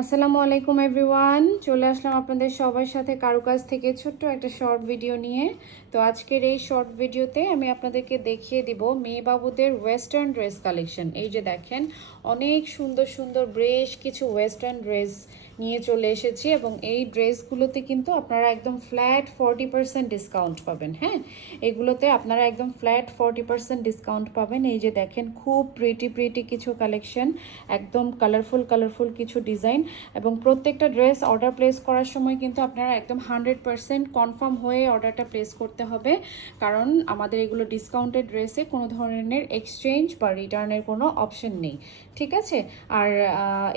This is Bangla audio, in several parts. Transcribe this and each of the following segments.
আসসালামু আলাইকুম এভরিওয়ান। চলে আসলাম আপনাদের সবার সাথে কারুকাজ থেকে ছোট্ট একটা শর্ট ভিডিও নিয়ে। তো আজকের এই শর্ট ভিডিওতে আমি আপনাদেরকে দেখিয়ে দিব মেয়ে বাবুদের ওয়েস্টার্ন ড্রেস কালেকশন। এই যে দেখেন অনেক সুন্দর সুন্দর বেশ কিছু ওয়েস্টার্ন ড্রেস নিয়ে চলে এসেছি এবং এই ড্রেসগুলোতে কিন্তু আপনারা একদম ফ্ল্যাট ফর্টি পার্সেন্ট ডিসকাউন্ট পাবেন হ্যাঁ? এগুলোতে আপনারা একদম ফ্ল্যাট ফর্টি পার্সেন্ট ডিসকাউন্ট পাবেন। এই যে দেখেন, খুব প্রিটি প্রিটি কিছু কালেকশন একদম কালারফুল কালারফুল কিছু ডিজাইন এবং প্রত্যেকটা ড্রেস অর্ডার প্লেস করার সময় কিন্তু আপনারা একদম হান্ড্রেড পার্সেন্ট কনফার্ম হয়ে অর্ডারটা প্লেস করতে হবে। কারণ আমাদের এগুলো ডিসকাউন্টেড ড্রেসে কোনো ধরনের এক্সচেঞ্জ বা রিটার্নের কোনো অপশন নেই। ঠিক আছে? আর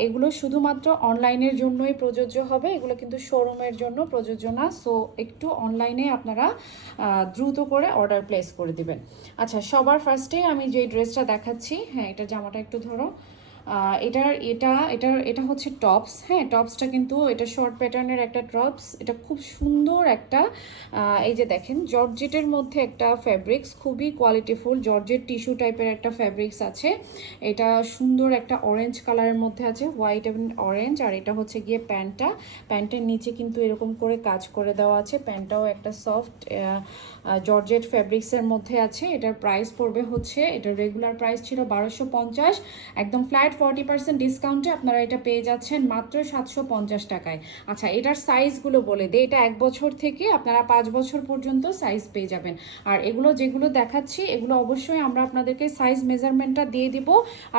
এগুলো শুধুমাত্র অনলাইনের জন্যই প্রযোজ্য হবে। এগুলো কিন্তু শোরুমের জন্য প্রযোজ্য না। সো একটু অনলাইনে আপনারা দ্রুত করে অর্ডার প্লেস করে দিবেন। আচ্ছা সবার ফার্স্টে আমি যে ড্রেসটা দেখাচ্ছি হ্যাঁ এটা জামাটা একটু ধরো। এটার, এটা এটার, এটা হচ্ছে টপস হ্যাঁ টপসটা কিন্তু এটা শর্ট প্যাটার্নের একটা টপস, এটা খুব সুন্দর একটা এই যে দেখেন, জর্জেটের মধ্যে একটা ফ্যাব্রিক্স, খুবই কোয়ালিটিফুল, জর্জেট টিস্যু টাইপের একটা ফ্যাব্রিক্স আছে, এটা সুন্দর একটা অরেঞ্জ কালারের মধ্যে আছে, হোয়াইট এবং অরেঞ্জ, আর এটা হচ্ছে গিয়ে প্যান্টটা, প্যান্টের নিচে কিন্তু এরকম করে কাজ করে দেওয়া আছে, প্যান্টটাও একটা সফট জর্জেট ফ্যাব্রিক্সের মধ্যে আছে, এটার প্রাইস পড়বে হচ্ছে এটার রেগুলার প্রাইস ছিল বারোশো একদম ফ্ল্যাট ফর্টি পার্সেন্ট ডিসকাউন্টে আপনারা এটা পেয়ে যাচ্ছেন মাত্র সাতশো পঞ্চাশ টাকায়। আচ্ছা এটার সাইজগুলো বলে দিই। এটা এক বছর থেকে আপনারা পাঁচ বছর পর্যন্ত সাইজ পেয়ে যাবেন। আর এগুলো যেগুলো দেখাচ্ছি, এগুলো অবশ্যই আমরা আপনাদেরকে সাইজ মেজারমেন্টটা দিয়ে দিব।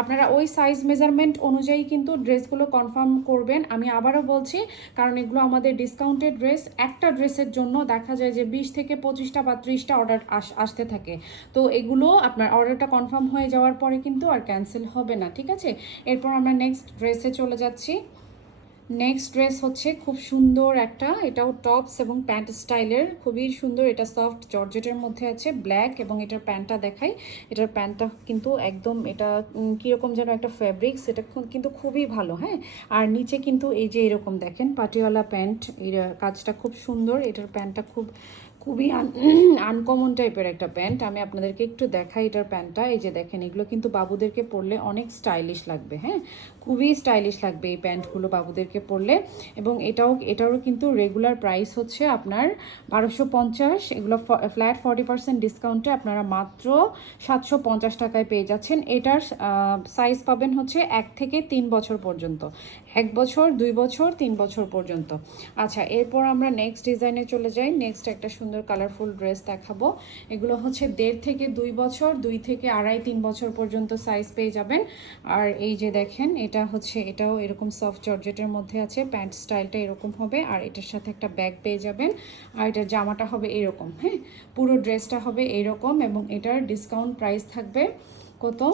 আপনারা ওই সাইজ মেজারমেন্ট অনুযায়ী কিন্তু ড্রেসগুলো কনফার্ম করবেন। আমি আবারও বলছি, কারণ এগুলো আমাদের ডিসকাউন্টেড ড্রেস একটা ড্রেসের জন্য দেখা যায় যে বিশ থেকে পঁচিশটা বা ত্রিশটা অর্ডার আসতে থাকে। তো এগুলো আপনার অর্ডারটা কনফার্ম হয়ে যাওয়ার পরে কিন্তু আর ক্যান্সেল হবে না, ঠিক আছে? এরপর আমরা নেক্সট ড্রেসে চলে যাচ্ছি। নেক্সট ড্রেস হচ্ছে খুব সুন্দর একটা, এটাও টপস এবং প্যান্ট স্টাইলের খুবই সুন্দর, এটা সফট জর্জেটের মধ্যে আছে ব্ল্যাক এবং এটার প্যান্টটা দেখাই। এটার প্যান্টটা কিন্তু একদম এটা কীরকম যেন একটা ফ্যাব্রিক্স এটা কিন্তু খুবই ভালো হ্যাঁ? আর নিচে কিন্তু এই যে এরকম দেখেন, পাটিওয়ালা প্যান্ট এর কাজটা খুব সুন্দর, এটার প্যান্টটা খুব, খুবই আনকমন টাইপের একটা প্যান্ট আমি আপনাদেরকে একটু দেখাই এটার প্যান্টটা এই যে দেখেন, এগুলো কিন্তু বাবুদেরকে পরলে অনেক স্টাইলিশ লাগবে হ্যাঁ? খুবই স্টাইলিশ লাগবে এই প্যান্টগুলো বাবুদেরকে পরলে এবং এটাও, এটারও কিন্তু রেগুলার প্রাইস হচ্ছে আপনার বারোশো পঞ্চাশ। এগুলো ফ্ল্যাট ফর্টি পার্সেন্ট ডিসকাউন্টে আপনারা মাত্র সাতশো পঞ্চাশ টাকায় পেয়ে যাচ্ছেন। এটার সাইজ পাবেন হচ্ছে এক থেকে তিন বছর পর্যন্ত। এক বছর, দুই বছর, তিন বছর পর্যন্ত। আচ্ছা এরপর আমরা নেক্সট ডিজাইনে চলে যাই। নেক্সট একটা সুন্দর কালারফুল ড্রেস দেখাবো। এগুলো হচ্ছে দেড় থেকে দুই বছর, দুই থেকে আড়াই, তিন বছর পর্যন্ত সাইজ পেয়ে যাবেন। আর এই যে দেখেন, এটা হচ্ছে, এটাও এরকম সফট জর্জেটের মধ্যে আছে, প্যান্ট স্টাইলটা এরকম হবে, আর এটার সাথে একটা ব্যাগ পেয়ে যাবেন। আর এটার জামাটা হবে এরকম হ্যাঁ? পুরো ড্রেসটা হবে এরকম এবং এটার ডিসকাউন্ট প্রাইস থাকবে কত?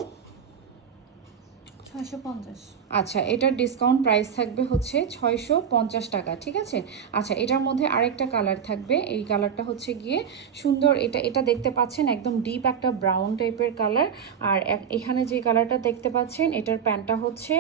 ছয়শো পঞ্চাশ। আচ্ছা এটার ডিসকাউন্ট প্রাইস থাকবে হচ্ছে ছয়শো পঞ্চাশ টাকা ঠিক আছে? আচ্ছা এটার মধ্যে আরেকটা কালার থাকবে এই কালারটা হচ্ছে গিয়ে সুন্দর এটা এটা দেখতে পাচ্ছেন একদম ডিপ একটা ব্রাউন টাইপের কালার আর এখানে যে কালারটা দেখতে পাচ্ছেন এটার প্যান্টটা হচ্ছে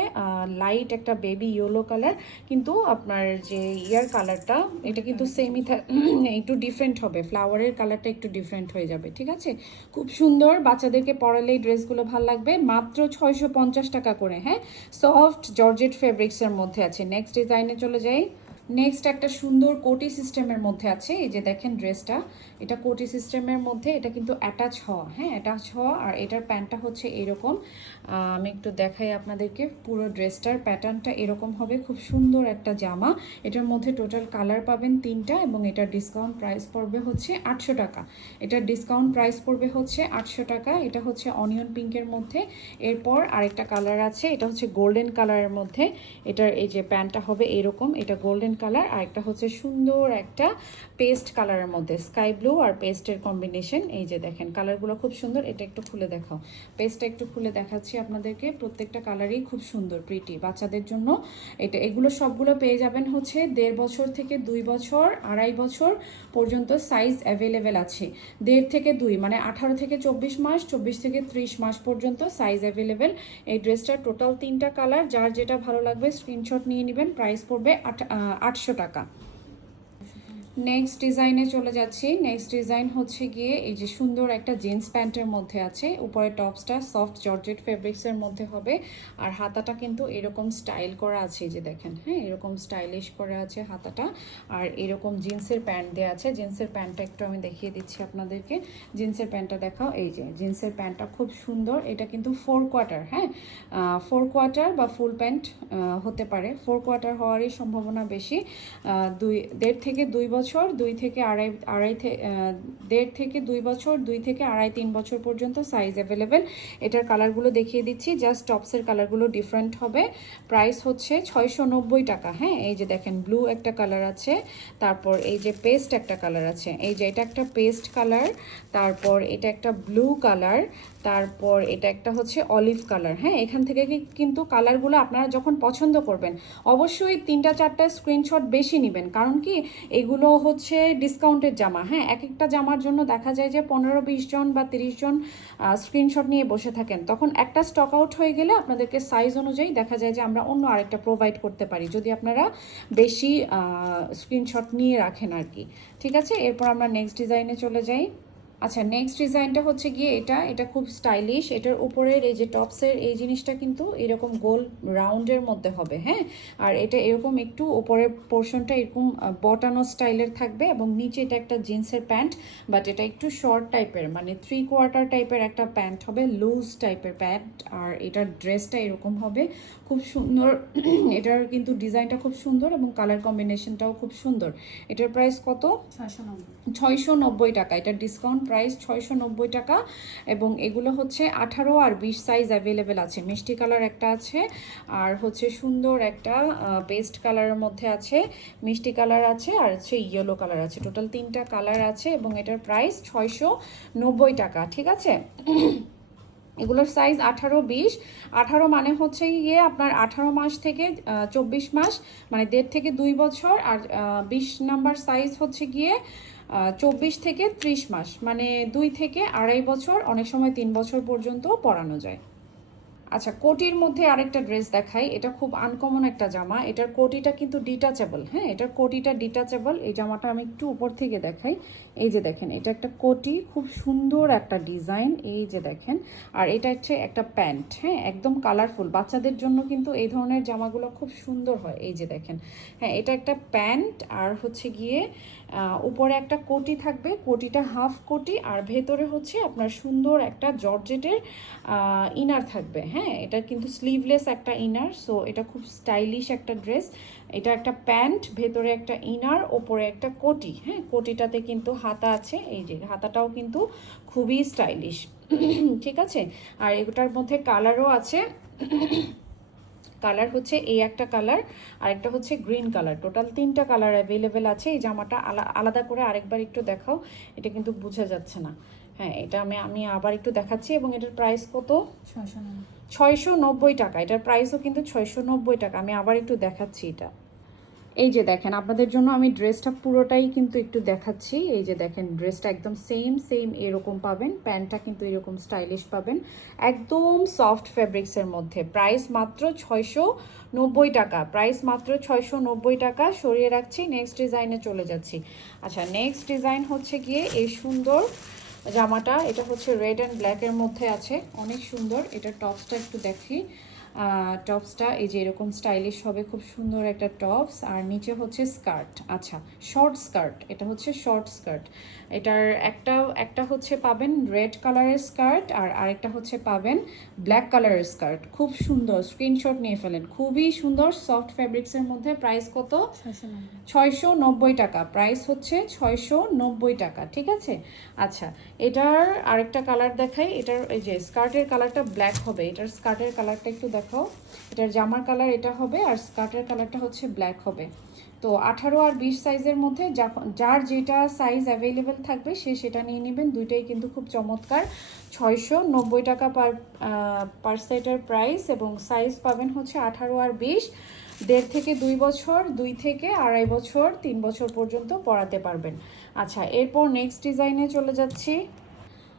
লাইট একটা বেবি ইয়েলো কালার কিন্তু আপনার যে ইয়ার কালারটা এটা কিন্তু সেমই একটু ডিফারেন্ট হবে ফ্লাওয়ারের কালারটা একটু ডিফারেন্ট হয়ে যাবে ঠিক আছে? খুব সুন্দর বাচ্চাদেরকে পরালে এই ড্রেসগুলো ভালো লাগবে মাত্র ছয়শো পঞ্চাশ টাকা করে হ্যাঁ? সফট জর্জেট ফেব্রিক্সের মধ্যে আছে। নেক্সট ডিজাইনে চলে যাই। নেক্সট একটা সুন্দর কোটি সিস্টেমের মধ্যে আছে। এই যে দেখেন ড্রেসটা এটা কোটি সিস্টেমের মধ্যে, এটা কিন্তু অ্যাটাচ হওয়া হ্যাঁ অ্যাটাচ হওয়া, আর এটার প্যান্টটা হচ্ছে এরকম। আমি একটু দেখাই আপনাদেরকে, পুরো ড্রেসটার প্যাটার্নটা এরকম হবে। খুব সুন্দর একটা জামা। এটার মধ্যে টোটাল কালার পাবেন তিনটা, এবং এটার ডিসকাউন্ট প্রাইস পড়বে হচ্ছে আটশো টাকা। এটার ডিসকাউন্ট প্রাইস পড়বে হচ্ছে আটশো টাকা। এটা হচ্ছে অনিয়ন পিঙ্কের মধ্যে। এরপর আরেকটা কালার আছে, এটা হচ্ছে গোল্ডেন কালারের মধ্যে। এটার এই যে প্যান্টটা হবে এরকম। এটা গোল্ডেন কালার আর একটা হচ্ছে সুন্দর একটা পেস্ট কালারের মধ্যে স্কাই ব্লু আর পেস্টের কম্বিনেশন এই যে দেখেন কালারগুলো খুব সুন্দর, এটা একটু খুলে দেখাও। পেস্টটা একটু খুলে দেখাচ্ছি আপনাদেরকে, প্রত্যেকটা কালারই খুব সুন্দর প্রিটি বাচ্চাদের জন্য। এটা, এগুলো সবগুলো পেয়ে যাবেন হচ্ছে দেড় বছর থেকে দুই বছর, আড়াই বছর পর্যন্ত সাইজ অ্যাভেলেবেল আছে। দেড় থেকে দুই মানে আঠারো থেকে চব্বিশ মাস, চব্বিশ থেকে ত্রিশ মাস পর্যন্ত সাইজ অ্যাভেলেবেল এই ড্রেসটার টোটাল তিনটা কালার যার যেটা ভালো লাগবে স্ক্রিনশট নিয়ে নেবেন প্রাইস পড়বে আট আটশো টাকা। নেক্সট ডিজাইনে চলে যাচ্ছি। নেক্সট ডিজাইন হচ্ছে গিয়ে এই যে সুন্দর একটা জিন্স প্যান্টের মধ্যে আছে। উপরে টপসটা সফট জর্জেট ফেব্রিক্সের মধ্যে হবে। আর হাতাটা কিন্তু এরকম স্টাইল করা আছে যে দেখেন হ্যাঁ? এরকম স্টাইলিশ করা আছে হাতাটা। আর এরকম জিন্সের প্যান্ট দেওয়া আছে। জিন্সের প্যান্টটা একটু আমি দেখিয়ে দিচ্ছি আপনাদেরকে। জিন্সের প্যান্টটা দেখাও। এই যে জিন্সের প্যান্টটা খুব সুন্দর। এটা কিন্তু ফোর কোয়ার্টার হ্যাঁ? ফোর কোয়ার্টার বা ফুল প্যান্ট হতে পারে। ফোর কোয়ার্টার হওয়ারই সম্ভাবনা বেশি। দুই, দেড় থেকে দুই বছর দুই থেকে আড়াই আড়াই দেড় থেকে দুই বছর, দুই থেকে আড়াই তিন বছর পর্যন্ত সাইজ অ্যাভেলেবেল এটার কালারগুলো দেখিয়ে দিচ্ছি জাস্ট টপসের কালারগুলো ডিফারেন্ট হবে। প্রাইস হচ্ছে ছয়শো নব্বই টাকা হ্যাঁ? এই যে দেখেন ব্লু একটা কালার আছে, তারপর এই যে পেস্ট একটা কালার আছে। এই যে এটা একটা পেস্ট কালার তারপর এটা একটা ব্লু কালার তারপর এটা একটা হচ্ছে অলিভ কালার হ্যাঁ? এখান থেকে কিন্তু কালারগুলো আপনারা যখন পছন্দ করবেন, অবশ্যই তিনটা চারটা স্ক্রিনশট বেশি নেবেন। কারণ কি? এগুলো হচ্ছে ডিসকাউন্টের জামা হ্যাঁ? এক একটা জামার জন্য দেখা যায় যে পনেরো, বিশ জন বা তিরিশ জন স্ক্রিনশট নিয়ে বসে থাকেন। তখন একটা স্টক আউট হয়ে গেলে আপনাদেরকে সাইজ অনুযায়ী দেখা যায় যে আমরা অন্য আরেকটা প্রোভাইড করতে পারি, যদি আপনারা বেশি স্ক্রিনশট নিয়ে রাখেন আর কি। ঠিক আছে? এরপর আমরা নেক্সট ডিজাইনে চলে যাই। আচ্ছা নেক্সট ডিজাইনটা হচ্ছে গিয়ে এটা এটা খুব স্টাইলিশ এটার উপরের এই যে টপসের এই জিনিসটা কিন্তু এরকম গোল রাউন্ডের মধ্যে হবে হ্যাঁ? আর এটা এরকম একটু উপরের পোর্শনটা এরকম বটানো স্টাইলের থাকবে এবং নিচে এটা একটা জিন্সের প্যান্ট বাট এটা একটু শর্ট টাইপের মানে থ্রি কোয়ার্টার টাইপের একটা প্যান্ট হবে লুজ টাইপের প্যান্ট আর এটার ড্রেসটা এরকম হবে। খুব সুন্দর, এটার কিন্তু ডিজাইনটা খুব সুন্দর এবং কালার কম্বিনেশনটাও খুব সুন্দর। এটার প্রাইস কত? ছয়শো নব্বই। ছয়শো নব্বই টাকা। এটার ডিসকাউন্ট প্রাইস ছয়শো নব্বই টাকা এবং এগুলো হচ্ছে আঠারো আর বিশ সাইজ অ্যাভেলেবেল আছে। মিষ্টি কালার একটা আছে আর হচ্ছে সুন্দর একটা পেস্ট কালারের মধ্যে আছে, মিষ্টি কালার আছে আর হচ্ছে ইয়েলো কালার আছে। টোটাল তিনটা কালার আছে এবং এটার প্রাইস ছয়শো নব্বই টাকা, ঠিক আছে? এগুলোর সাইজ আঠারো, বিশ। আঠারো মানে হচ্ছে গিয়ে আপনার আঠারো মাস থেকে চব্বিশ মাস মানে দেড় থেকে দুই বছর আর বিশ নাম্বার সাইজ হচ্ছে গিয়ে চব্বিশ থেকে ত্রিশ মাস মানে দুই থেকে আড়াই বছর, অনেক সময় তিন বছর পর্যন্ত পড়ানো যায়। আচ্ছা কোটির মধ্যে আরেকটা ড্রেস দেখাই। এটা খুব আনকমন একটা জামা। এটার কোটিটা কিন্তু ডিটাচেবল হ্যাঁ? এটার কোটিটা ডিটাচেবল এই জামাটা আমি একটু উপর থেকে দেখাই। এই যে দেখেন, এটা একটা কোটি, খুব সুন্দর একটা ডিজাইন। এই যে দেখেন, আর এটা হচ্ছে একটা প্যান্ট হ্যাঁ? একদম কালারফুল বাচ্চাদের জন্য কিন্তু এই ধরনের জামাগুলো খুব সুন্দর হয়। এই যে দেখেন হ্যাঁ এটা একটা প্যান্ট, আর হচ্ছে গিয়ে উপরে একটা কোটি থাকবে। কোটিটা হাফ কোটি, আর ভেতরে হচ্ছে আপনার সুন্দর একটা জর্জেটের ইনার থাকবে হ্যাঁ? এটা কিন্তু স্লিভলেস একটা ইনার সো এটা খুব স্টাইলিশ একটা ড্রেস এটা একটা প্যান্ট ভেতরে একটা ইনার ওপরে একটা কোটি। হ্যাঁ কোটিটাতে কিন্তু হাতা আছে, এই যে হাতাটাও কিন্তু খুবই স্টাইলিশ ঠিক আছে? আর এটার মধ্যে কালারও আছে। কালার হচ্ছে এই একটা কালার আর একটা হচ্ছে গ্রিন কালার টোটাল তিনটা কালার অ্যাভেলেবেল আছে। এই জামাটা আলা- আলাদা করে আরেকবার একটু দেখাও, এটা কিন্তু বোঝা যাচ্ছে না। হ্যাঁ এটা আমি আমি আবার একটু দেখাচ্ছি, এবং এটার প্রাইস কত? নব্বই ছয়শো নব্বই টাকা। এটার প্রাইসও কিন্তু ছয়শো নব্বই টাকা। আমি আবার একটু দেখাচ্ছি এটা। এই যে দেখেন, আপনাদের জন্য আমি ড্রেসটা পুরোটাই কিন্তু একটু দেখাচ্ছি। এই যে দেখেন ড্রেসটা একদম সেম সেম এরকম পাবেন। প্যান্টটা কিন্তু এরকম স্টাইলিশ পাবেন। একদম সফট ফেব্রিক্সের মধ্যে। প্রাইস মাত্র ছয়শো নব্বই টাকা। প্রাইস মাত্র ছয়শো নব্বই টাকা। সরিয়ে রাখছি নেক্সট ডিজাইনে চলে যাচ্ছি। আচ্ছা নেক্সট ডিজাইন হচ্ছে গিয়ে এই সুন্দর জামাটা, এটা হচ্ছে রেড অ্যান্ড ব্ল্যাকের মধ্যে আছে। অনেক সুন্দর। এটা টপসটা একটু দেখি। টপসটা এই যে এরকম স্টাইলিশ হবে, খুব সুন্দর একটা টপস আর নিচে হচ্ছে স্কার্ট আচ্ছা শর্ট স্কার্ট এটা হচ্ছে শর্ট স্কার্ট এটার একটা একটা হচ্ছে পাবেন রেড কালারের স্কার্ট আর আরেকটা হচ্ছে পাবেন ব্ল্যাক কালারের স্কার্ট। খুব সুন্দর, স্ক্রিনশট নিয়ে ফেলেন। খুবই সুন্দর সফট ফ্যাব্রিক্সের মধ্যে প্রাইস কত? ছয়শো নব্বই টাকা। প্রাইস হচ্ছে ছয়শো নব্বই টাকা, ঠিক আছে? আচ্ছা এটার আরেকটা কালার দেখাই। এটার, এই যে স্কার্টের কালারটা ব্ল্যাক হবে। এটার স্কার্টের কালারটা একটু দেখাও। এটার জামার কালার এটা হবে আর স্কার্টের কালারটা হচ্ছে ব্ল্যাক হবে। তো আঠারো আর বিশ সাইজের মধ্যে যার যেটা সাইজ অ্যাভেলেবেল থাকবে, সে সেটা নিয়ে নেবেন। দুইটাই কিন্তু খুব চমৎকার। ছয়শো নব্বই টাকা পার পার সেটের প্রাইস এবং সাইজ পাবেন হচ্ছে আঠারো আর বিশ। দেড় থেকে দুই বছর, দুই থেকে আড়াই বছর, তিন বছর পর্যন্ত পড়াতে পারবেন। আচ্ছা এরপর নেক্সট ডিজাইনে চলে যাচ্ছি।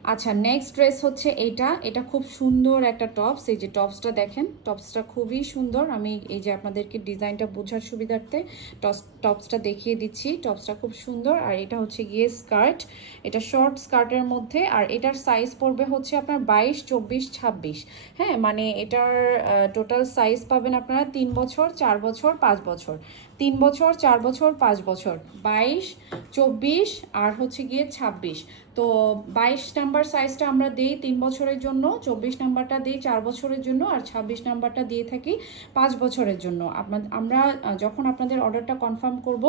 আচ্ছা নেক্সট ড্রেস হচ্ছে এটা। এটা খুব সুন্দর একটা টপস এই যে টপসটা দেখেন টপসটা খুবই সুন্দর। আমি এই যে আপনাদেরকে ডিজাইনটা বোঝার সুবিধার্থে টপস টপসটা দেখিয়ে দিচ্ছি। টপসটা খুব সুন্দর। আর এটা হচ্ছে গিয়ে স্কার্ট এটা শর্ট স্কার্টের মধ্যে। আর এটার সাইজ পড়বে হচ্ছে আপনার বাইশ, চব্বিশ, ছাব্বিশ। হ্যাঁ মানে এটার টোটাল সাইজ পাবেন আপনারা তিন বছর, চার বছর, পাঁচ বছর। তিন বছর, চার বছর, পাঁচ বছর। বাইশ, চব্বিশ আর হচ্ছে গিয়ে ছাব্বিশ। তো বাইশ নাম্বার সাইজটা আমরা দিই তিন বছরের জন্য, চব্বিশ নাম্বারটা দিই চার বছরের জন্য আর ছাব্বিশ নাম্বারটা দিয়ে থাকি পাঁচ বছরের জন্য। আমরা যখন আপনাদের অর্ডারটা কনফার্ম করব,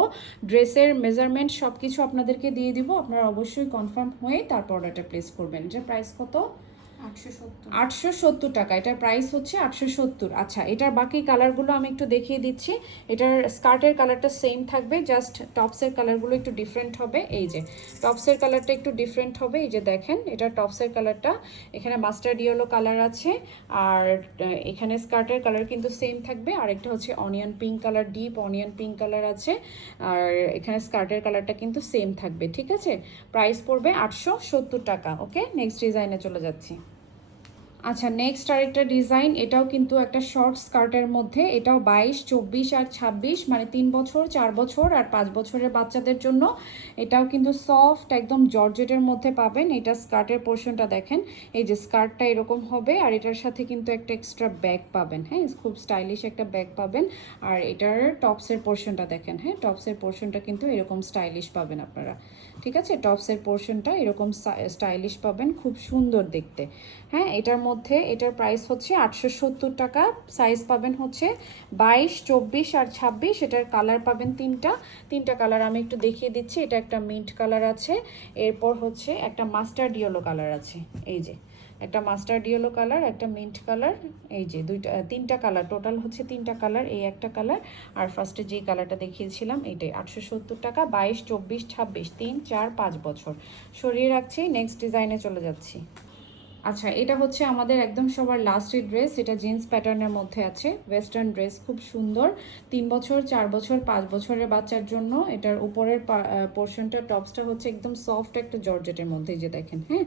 ড্রেসের মেজারমেন্ট সব কিছু আপনাদেরকে দিয়ে দিব। আপনারা অবশ্যই কনফার্ম হয়ে তারপর অর্ডারটা প্লেস করবেন। এটার প্রাইস কত? আটশো সত্তর। টাকা, এটার প্রাইস হচ্ছে আটশো সত্তর। আচ্ছা এটার বাকি কালারগুলো আমি একটু দেখিয়ে দিচ্ছি। এটার স্কার্টের কালারটা সেম থাকবে জাস্ট টপসের কালারগুলো একটু ডিফারেন্ট হবে। এই যে টপসের কালারটা একটু ডিফারেন্ট হবে। এই যে দেখেন, এটা টপসের কালারটা এখানে মাস্টার্ড ইয়েলো কালার আছে, আর এখানে স্কার্টের কালার কিন্তু সেম থাকবে। আর একটা হচ্ছে onion pink colour deep onion pink colour আছে। আর এখানে স্কার্টের কালারটা কিন্তু সেম থাকবে, ঠিক আছে? প্রাইস পড়বে আটশো সত্তর টাকা ওকে নেক্সট ডিজাইনে চলে যাচ্ছি। আচ্ছা নেক্সট আরেকটা ডিজাইন এটাও কিন্তু একটা শর্ট স্কার্টের মধ্যে, এটাও বাইশ, চব্বিশ আর ছাব্বিশ মানে তিন বছর, চার বছর আর পাঁচ বছরের বাচ্চাদের জন্য। এটাও কিন্তু সফট একদম জর্জেটের মধ্যে পাবেন। এটা স্কার্টের পোর্শনটা দেখেন, এই যে স্কার্টটা এরকম হবে, আর এটার সাথে কিন্তু একটা এক্সট্রা ব্যাগ পাবেন হ্যাঁ খুব স্টাইলিশ একটা ব্যাগ পাবেন। আর এটার টপসের পোর্শনটা দেখেন হ্যাঁ টপসের পোর্শনটা কিন্তু এরকম স্টাইলিশ পাবেন আপনারা, ঠিক আছে? টপসের পোর্শনটা এরকম স্টাইলিশ পাবেন, খুব সুন্দর দেখতে হ্যাঁ? এটার মধ্যে এটার প্রাইস হচ্ছে আটশো সত্তর টাকা। সাইজ পাবেন হচ্ছে বাইশ, চব্বিশ আর ছাব্বিশ। এটার কালার পাবেন তিনটা। তিনটা কালার আমি একটু দেখিয়ে দিচ্ছি। এটা একটা মিন্ট কালার আছে। এরপর হচ্ছে একটা মাস্টার্ড ইয়েলো কালার আছে। এই যে, একটা মাস্টার্ড ইয়েলো কালার একটা মিন্ট কালার এই যে দুইটা, তিনটা কালার টোটাল হচ্ছে তিনটা কালার এই একটা কালার আর ফার্স্টে যে কালারটা দেখিয়েছিলাম, এটাই আটশো সত্তর টাকা, বাইশ, চব্বিশ, ছাব্বিশ। তিন, চার, পাঁচ বছর। সরিয়ে রাখছি নেক্সট ডিজাইনে চলে যাচ্ছি। আচ্ছা এটা হচ্ছে আমাদের একদম সবার লাস্টের ড্রেস এটা জিন্স প্যাটার্নের মধ্যে আছে। ওয়েস্টার্ন ড্রেস খুব সুন্দর। তিন বছর, চার বছর, পাঁচ বছরের বাচ্চার জন্য এটার উপরের পোর্শনটা টপসটা হচ্ছে একদম সফট একটা জর্জেটের মধ্যে যে দেখেন হ্যাঁ?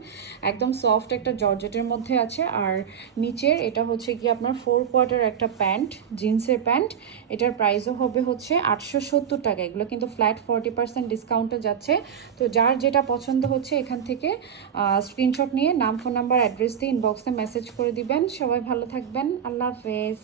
একদম সফট একটা জর্জেটের মধ্যে আছে। আর নিচের এটা হচ্ছে কি আপনার ফোর কোয়ার্টার একটা প্যান্ট জিন্সের প্যান্ট এটার প্রাইসও হবে হচ্ছে আটশো সত্তর টাকা। এগুলো কিন্তু ফ্ল্যাট ফর্টি পার্সেন্ট ডিসকাউন্টে যাচ্ছে। তো যার যেটা পছন্দ হচ্ছে এখান থেকে স্ক্রিনশট নিয়ে, নাম ফোন নাম্বার অ্যাড্রেস দিয়ে ইনবক্সে মেসেজ করে দিবেন। সবাই ভালো থাকবেন। আল্লাহ হাফেজ।